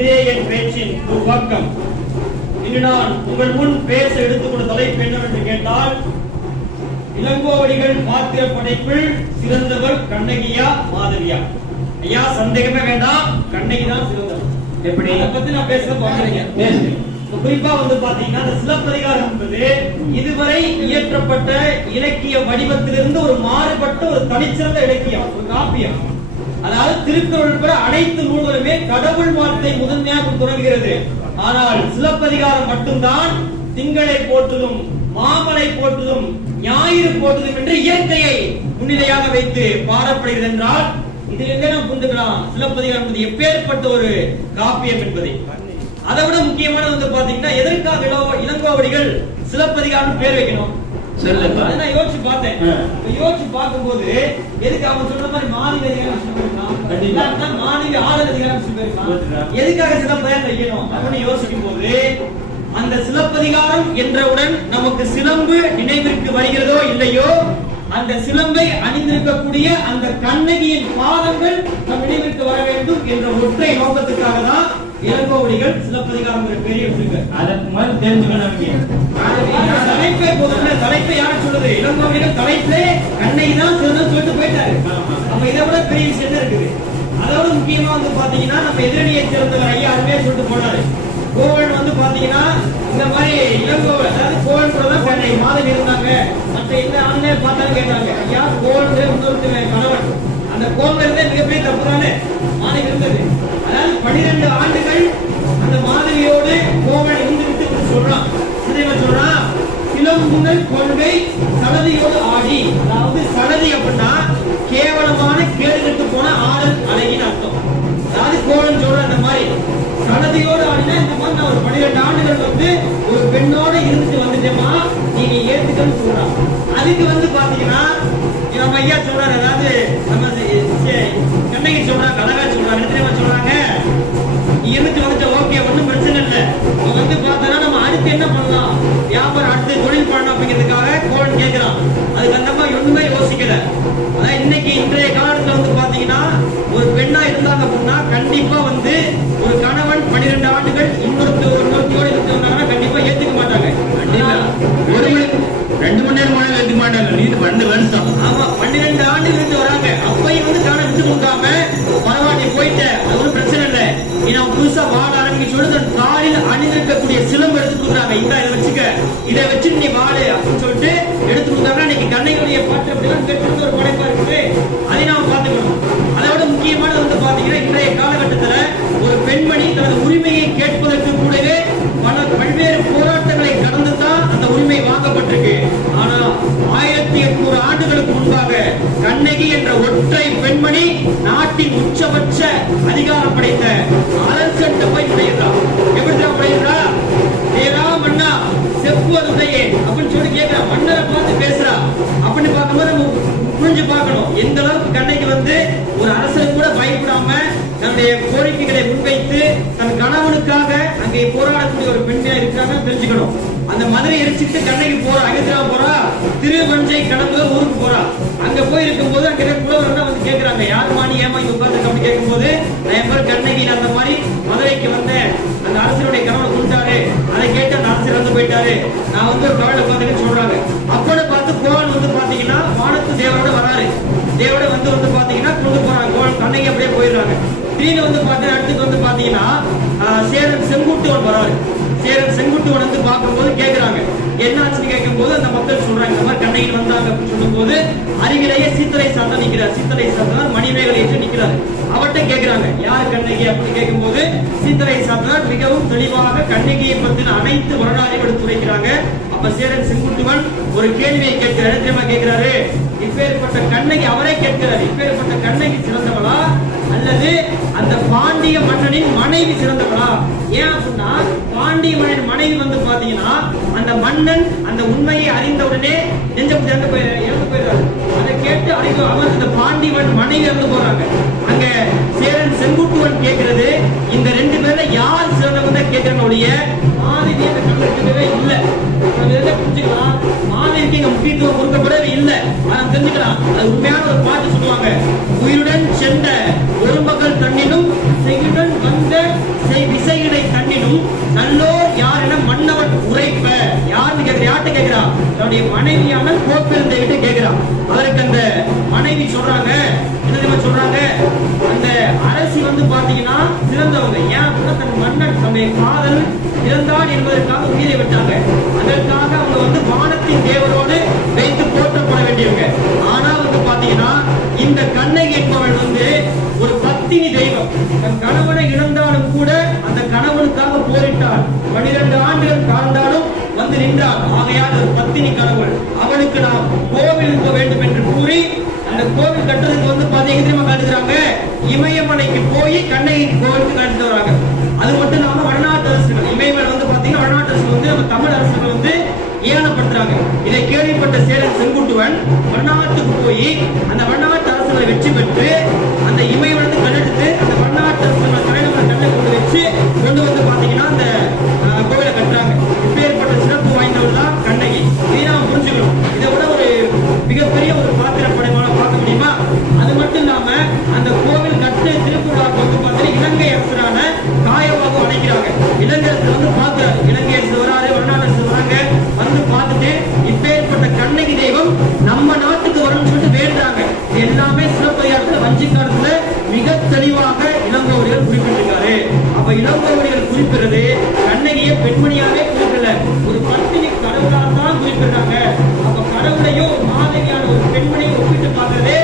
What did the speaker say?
இதே என் பேச்சின் துவக்கம். இன்று நான் உங்கள் முன் பேச எடுத்துக்கொண்ட தலைப்பு என்னவென்று கேட்டால் இளங்கோவடிகள் பாத்திர படைப்பில் சிறந்தவர் கண்ணகியா மாதவியா. ஐயா சந்தேகமே வேண்டாம். கண்ணகி தான் சிறந்தவர். எப்படி? அதை பத்தி நான் பேச. பாக்குறீங்க. குறிப்பா வந்து பாத்தீங்கன்னா இந்த சிலப்பதிகாரம் என்பது இதுவரை இயற்றப்பட்ட இலக்கிய வடிவத்திலிருந்து ஒரு மாறுபட்ட ஒரு தனிச்சிறந்த இலக்கியம் ஒரு காப்பியம். அதாவது திருக்குறள் பெற அனைத்து நூல்களுமே கடவுள் வார்த்தை முதன்மையாக தொடங்குகிறது ஆனால் சிலப்பதிகாரம் மட்டும்தான் திங்களை போற்றுதும் மாமலை போற்றுதும் ஞாயிறு போற்றுதும் என்று இயற்கையை முன்னிலையாக வைத்து பாடப்படுகிறது என்றால் இதிலிருந்தே நாம் புரிந்துக்கலாம் சிலப்பதிகாரம் என்பது எப்பேற்பட்ட ஒரு காப்பியம் என்பதை. அதை விட முக்கியமானது வந்து பாத்தீங்கன்னா எதற்காக இளங்கோவடிகள் சிலப்பதிகாரம் பேர் வைக்கணும்? நான் யோசிச்சு பார்த்தேன். யோசிச்சு பார்க்கும்போது எதுக்கு அவங்க சொல்ற மாதிரி மாநில அதிகாரம் மாநில ஆளுநர் அதிகாரம் சொல்லி போயிருக்கான் போட்டுருக்கான். எதுக்காக சிலப்பதிகாரம் வைக்கணும் அப்படின்னு யோசிக்கும் போது அந்த சிலப்பதிகாரம் என்றவுடன் நமக்கு சிலம்பு நினைவிற்கு வருகிறதோ இல்லையோ அந்த சிலம்பை அணிந்திருக்கக்கூடிய அந்த கண்ணகியின் பாதங்கள் நம் நினைவிற்கு வர வேண்டும் என்ற ஒற்றை நோக்கத்துக்காக தான் இளங்கோவடிகள் சிலப்பதிகாரம் என்ற பெரிய வச்சிருக்காரு அதற்கு முதல்ல தெரிஞ்சுக்கணும். தலைப்பே போதும்ல. தலைப்பை யார் சொல்லுது? இளங்கோவடிகள் தலைப்பிலே கண்ணகி தான் சிறந்தன்னு சொல்லிட்டு போயிட்டாரு. அப்ப இதை விட பெரிய விஷயம் இருக்குது? அதோட முக்கியமா வந்து பாத்தீங்கன்னா நம்ம எதிரணியை சேர்ந்தவர் ஐயா அருமையா சொல்லிட்டு போனாரு. கோவன் வந்து பாத்தீங்கன்னா இந்த மாதிரி இளங்கோவன் அதாவது கோவன் கூட தான் கண்ணகி மாதவி இருந்தாங்க. மற்ற இந்த ஆண்களே பார்த்தாலும் கேட்டாங்க ஐயா கோவன் இன்னொருத்தர் கணவன். அந்த கோவன் இருந்தே மிகப்பெரிய தப்பு தானே மாணவி இருந்தது. அதாவது பனிரெண்டு ஆண்டுகள் அந்த மாணவியோடு கோவன் இருந்துவிட்டு சொல்றான். சிதைவன் சொல்றான் சிலம்புங்கள் கொள்கை சடதியோடு ஆடி அதாவது சடதி அப்படின்னா கேவலமான கேடுகட்டு போன ஆடல் அழகின்னு அர்த்தம். அதாவது கோவன் சொல்ற அந்த மாதிரி. சடதியோடு ஆடினா இந்த மாதிரி நான் ஒரு பன்னிரெண்டு ஆண்டுகள் வந்து ஒரு பெண்ணோட இருந்துட்டு வந்துட்டேமா நீங்க ஏத்துக்கன்னு சொல்றான். அதுக்கு வந்து பாத்தீங்கன்னா ஒண்ணுமே யோசிக்கல. அதான் இன்னைக்கு இன்றைய காலத்துல வந்து பாத்தீங்கன்னா ஒரு பெண்ணா இருந்தாங்க அப்படின்னா கண்டிப்பா வந்து ஒரு கணவன் பன்னிரெண்டு ஆண்டுகள் இன்னொருத்தர் ஒரு இன்னொருத்தோடு இருந்து வந்தாங்கன்னா கண்டிப்பா ஏத்துக்க மாட்டாங்க. ஒரு மணி ரெண்டு மணி நேரம் மழை வைக்க மாட்டாங்க. நீ ரெண்டு வருஷம் ஆமா பன்னிரெண்டு ஆண்டுகள் இருந்து வராங்க. அப்பையும் வந்து காண விட்டு கொடுக்காம பரவாயில்ல போயிட்ட. அது ஒன்றும் பிரச்சனை இல்லை. நீ நான் புதுசா வாழ ஆரம்பிக்க சொல்லி காலில் அணிந்திருக்கக்கூடிய சிலம்பு எடுத்து கொடுக்குறாங்க. இந்த இதை வச்சுக்க. இதை வச்சு நீ வாழு அப்படின்னு சொல்லிட்டு பெண்மணி தனது உரிமையை கேட்பதற்கு கூடவே பல பல்வேறு போராட்டங்களை கடந்து தான் அந்த உரிமை வாங்கப்பட்டிருக்கு. ஆனா ஆயிரத்தி எட்நூறு ஆண்டுகளுக்கு முன்பாக கண்ணகி என்ற ஒற்றை பெண்மணி நாட்டின் உச்சபட்ச அதிகாரம் படைத்த அரசன் போய் உடையதான் தன்னுடைய கோரிக்கைகளை முன்வைத்து தன் கணவனுக்காக அங்கே போராடக்கூடிய ஒரு பெண்மையா இருக்காங்க தெரிஞ்சுக்கணும். அந்த மதுரை எரிச்சுட்டு கண்ணகி போறா அகத்திரா போறா திருவஞ்சை கடம்பு ஊருக்கு போறா. அங்க போய் இருக்கும்போது அங்க இருக்க புலவர்கள் வந்து கேட்கிறாங்க யார் மாணி ஏமா இங்க உட்கார்ந்து அப்படி கேட்கும் போது நான் என் பேர் கண்ணகி அந்த மாதிரி மதுரைக்கு வந்தேன். அந்த அரசருடைய கணவனை கொண்டாரு அதை கேட்டு அந்த அரசர் இறந்து போயிட்டாரு. நான் வந்து ஒரு கவலை உட்காந்துன்னு சொல்றாங்க. அப்போட பார்த்து கோவன் வந்து பாத்தீங்கன்னா வானத்து தேவரோட வராரு. தேவோட வந்து வந்து பாத்தீங்கன்னா கொண்டு போறாங்க. கோவன் கண்ணகி அப்படியே போயிடுறாங்க. திடீர்னு வந்து பார்த்தீங்கன்னா அடுத்து வந்து பாத்தீங்கன்னா சேரன் செங்குட்டுவன் வராரு. சேரன் செங்குட்டுவன் வந்து பார்க்கும்போது கேக்குறாங்க. என்னாச்சுன்னு கேட்கும்போது அந்த மக்கள் சொல்றாங்க இந்த மாதிரி கண்ணையில் வந்தாங்க. அப்படின்னு சொல்லும்போது அருகிலேயே சீத்தலை சாத்தா நிற்கிறார் சீத்தலை சாத்தனார் மணிமேகலை என்று நிற்கிறார் அவர்கிட்ட கேட்கிறாங்க யார் கண்ணகி? அப்படின்னு கேட்கும்போது சீத்தலை சாத்தனார் மிகவும் தெளிவாக கண்ணகியை பத்தின அனைத்து வரலாறுகளும் எடுத்துரைக்கிறாங்க அப்ப சேரன் செங்குட்டுவன் ஒரு கேள்வியை கேட்கிறார் தெரியுமா கேட்கிறாரு. இப்பேற்பட்ட கண்ணகி அவரே கேட்கிறார். இப்பேற்பட்ட கண்ணகி சிறந்தவளா? அல்லது அந்த பாண்டிய மன்னனின் மனைவி சிறந்தவளா? ஏன் அப்படின்னா பாண்டிய மன்னன் மனைவி வந்து பாத்தீங்கன்னா அந்த மன்னன் அந்த உண்மையை அறிந்தவுடனே நெஞ்சம் இறந்து போய் அழைத்து போயிடுறாரு அதை கேட்டு அறிந்து அவர் இந்த பாண்டிவன் மனைவி இறந்து போறாங்க. அங்க சேரன் செங்குட்டுவன் கேட்கிறது. இந்த ரெண்டு பேர்ல யார் சிறந்தவங்க தான் கேட்கறன ஒழிய மாதவி அந்த கண்ணெடுக்கவே இல்லை. நம்ம எதை புரிஞ்சுக்கலாம்? மாதவிக்கு இங்க முக்கியத்துவம் கொடுக்கப்படவே இல்லை. ஆனா தெரிஞ்சுக்கலாம். அது உண்மையான ஒரு பாட்டு சொல்லுவாங்க. உயிருடன் மனைவி சொல்றாங்க? என்ன சொல்றாங்க? அந்த அரசி வந்து பாத்தீங்கன்னா சிறந்தவங்க ஏன் அப்படின்னா தன் மன்னன் தன்னுடைய காதல் இறந்தான் என்பதற்காக உயிரை விட்டாங்க அதற்காக அவங்க வந்து வானத்தின் தேவரோடு வைத்து போற்றப்பட வேண்டியவங்க. ஆனா வந்து பாத்தீங்கன்னா இந்த கண்ணை என்பவள் வந்து ஒரு பத்தினி தெய்வம். தன் கணவனை இழந்தாலும் கூட அந்த கணவனுக்காக போரிட்டார் பன்னிரண்டு ஆண்டுகள் தாழ்ந்தாலும் நின்றார் ஆகையால் ஒரு பத்தினி கடவுள் அவனுக்கு நாம் கோவில் இருக்க வேண்டும் என்று கூறி அந்த கோவில் கட்டுறதுக்கு வந்து பாத்தீங்கன்னா திரும்ப காட்டுகிறாங்க? இமயமலைக்கு போய் கண்ணகி கோவிலுக்கு காட்டிட்டு வராங்க. அது மட்டும் இல்லாம வடநாட்டு அரசுகள் இமயமலை வந்து பாத்தீங்கன்னா வடநாட்டு அரசு வந்து நம்ம தமிழ் அரசுகள் வந்து ஏனப்படுத்துறாங்க இதை கேள்விப்பட்ட சேரன் செங்குட்டுவன் வடநாட்டுக்கு போய் அந்த வடநாட்டு அரசுகளை வெற்றி பெற்று அந்த இமயமலை கண்டெடுத்து அந்த வடநாட்டு அரசுகளை தலைநகர் கல்லை கொண்டு வச்சு கொண்டு வந்து பாத்தீங்கன்னா அந்த மிக தெளிவாக இளங்கோவடிகள் குறிப்பிட்டிருக்காரு. அப்ப இளங்கோவடிகள் குறிப்பிடுறது கண்ணகியை பெண்மணியாவே குறிப்பிடல. ஒரு பத்தினி கடவுளாக தான் குறிப்பிடுறாங்க. அப்ப கடவுளையும் மாதவியான ஒரு பெண்மணியை ஒப்பிட்டு பார்க்கறதே